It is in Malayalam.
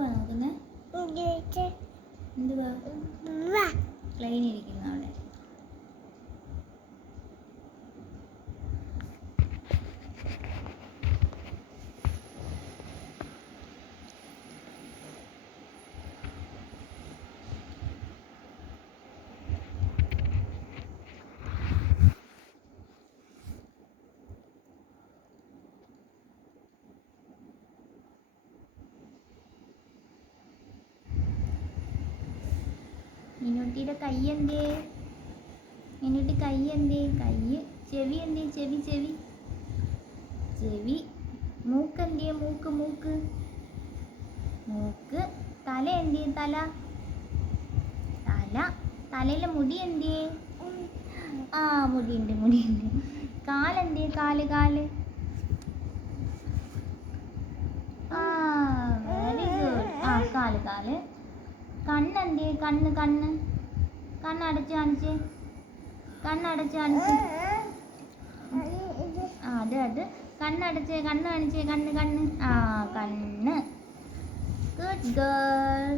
എന്തുവാ നോക്കുന്നത്? എന്തുവാ ക്ലൈൻ ഇരിക്കുന്ന അവിടെ? മിനുട്ടിയുടെ കൈ എന്തേ? മിനുട്ടി കൈ എന്തേ? കൈ. ചെവി എന്തേ? ചെവി ചെവി ചെവി. മൂക്ക് എന്തേ? മൂക്ക് മൂക്ക് മൂക്ക്. തല എന്തേ? തല തല. തലയിലെ മുടി എന്തേ? ആ മുടിയുണ്ട് മുടിയുണ്ട്. കാലെന്തേ? കാല് കാല്. ആ വെരി ഗുഡ്. ആ കാല് കാല്. കണ്ണെന്തേ? കണ്ണ് കണ്ണ്. കണ്ണടച്ച് കാണിച്ച്. കണ്ണടച്ച് കാണിച്ച്. ആ അത് കണ്ണടച്ച്. കണ്ണ് കാണിച്ച്. കണ്ണ് കണ്ണ്. ആ കണ്ണ്. Good girl.